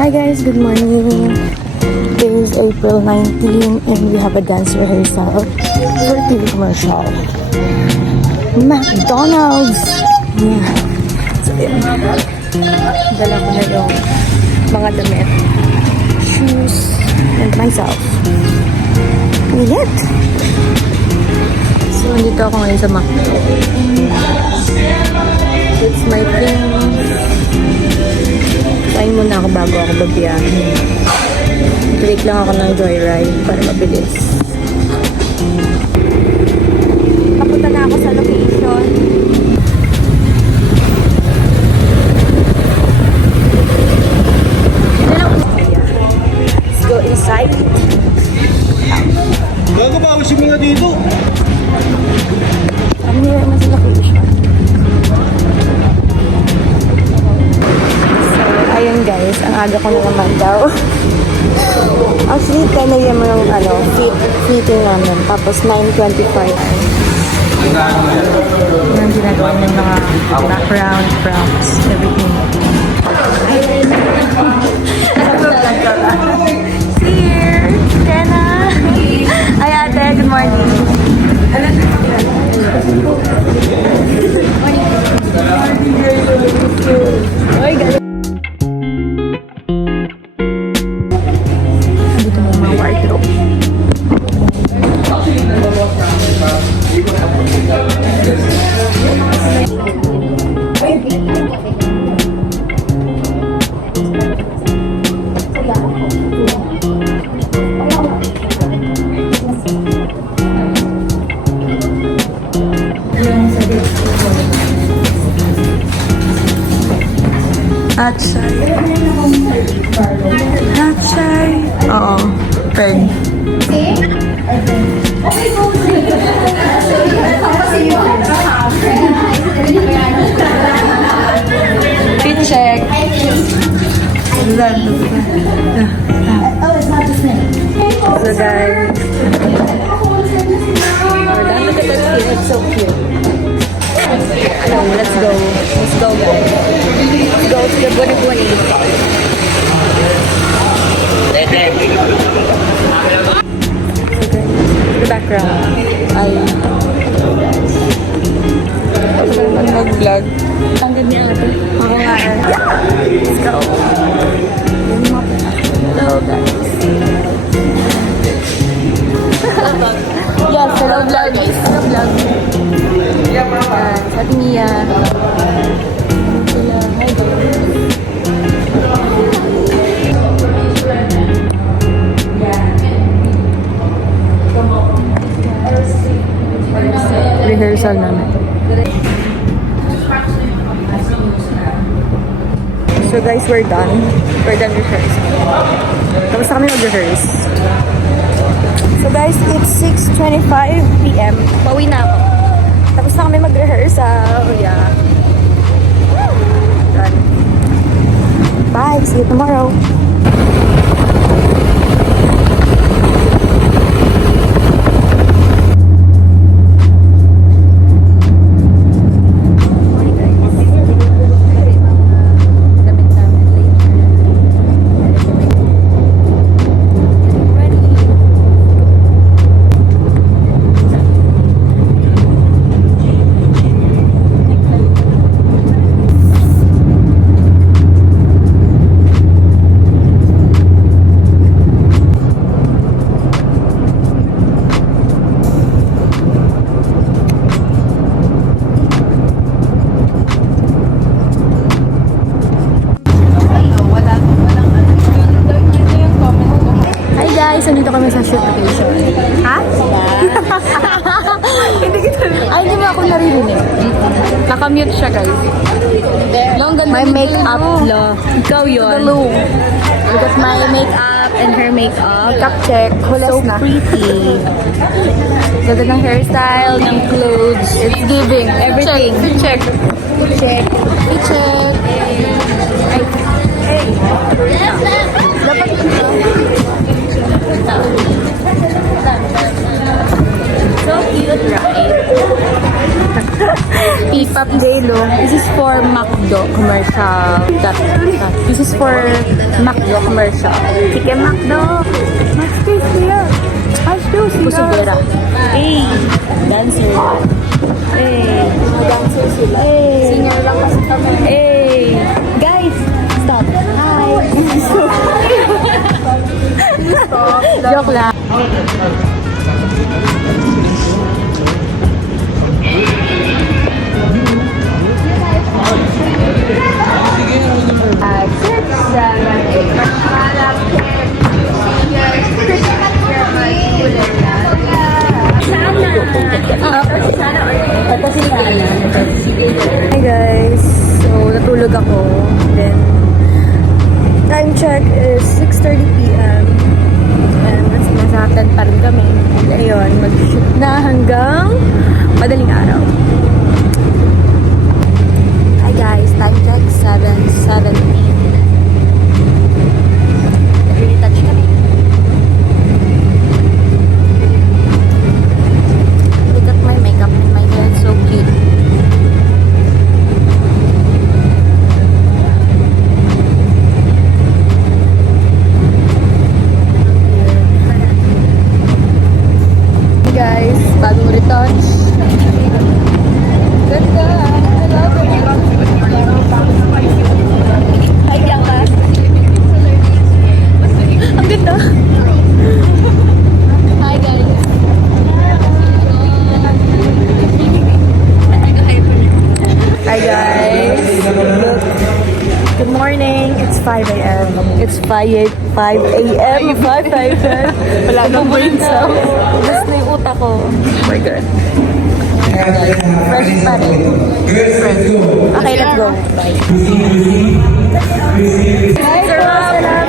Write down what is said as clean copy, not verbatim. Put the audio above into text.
Hi guys, good morning. It is April 19 and we have a dance rehearsal for TV commercial. McDonald's! Yeah. So yun. Dala ko na yung mga damit, shoes, and myself. Init! So, nandito ako ngayon sa McDo. It's my thing. Kain muna ako bago ako babiyahin. Break lang ako ng joyride para mabilis. Papunta na ako sa location. Let's go inside. Bago ba ako simula dito? Ang hirap na sa location. So, ayun guys, ang aga ko na naman daw. Actually, 10 a.m. yung fitting namin. Tapos 9:25. Yung ginagawa ng mga background, props, everything. Here! Kenna! Hi ate, good morning. Oy, galing. Dito may mga wardrobe. Hatchay. Hatchay. Oo. Peg. Fit check. So guys. Look at that skin. It's so cute. Let's go. Let's go guys. Let's go to the Buni-Buni. The background ay mag-vlog. Ang ganda niya ate. Oo nga eh. Let's go. Hello guys. Yes, hello vlog. Hello vlog. Sa Mia. Hello. Hi guys. Rehearsal namin. So guys, we're done. We're done rehearsal. Tapos na kami mag-rehearse. So guys, it's 6:25 p.m. Pauwi na ako. Tapos na kami mag-rehearsal. Yeah. Done. Bye. See you tomorrow. Nandito kami sa shoot location. Ha? Ay, hindi mo ako naririnig. Nakamute siya, guys. My makeup, lo. Ikaw yun. We got my makeup and her makeup. Makeup check. So pretty. Ganda ng hairstyle, ng clothes. It's giving. Everything. Check. Check. Check. Hey. Dapat so cute, right? Pop J-Lo. This is for McDo commercial. This is for McDo commercial. Sige, McDo. Max Juice sila. Max Juice sila. Pusubera. Hey. Dancer. Hey. Dancer sila. Hey. Singer lang kasi kami. Hey. Guys, stop. Hi. Stop. Joke lang. Hi guys, so natulog ako. Then time check is 6:30 p.m. And nasa 10 pa rin kami. And ayun, mag-shoot na hanggang madaling araw. Hi guys, time check 7:17. Nag-retouch kami. Look at my makeup and my hair, so cute. Hey guys, bagong retouch. Ganda! I love it! Hi, Bianca! Ang ganda! Hi guys! Hi guys! Good morning! It's 5 a.m. It's 5 a.m. 5 a.m. Wala nang brain cells. Ubus na yung utak ko. Oh my God. Fresh pa rin. Okay, let's go. Bye. Hi, Rosana!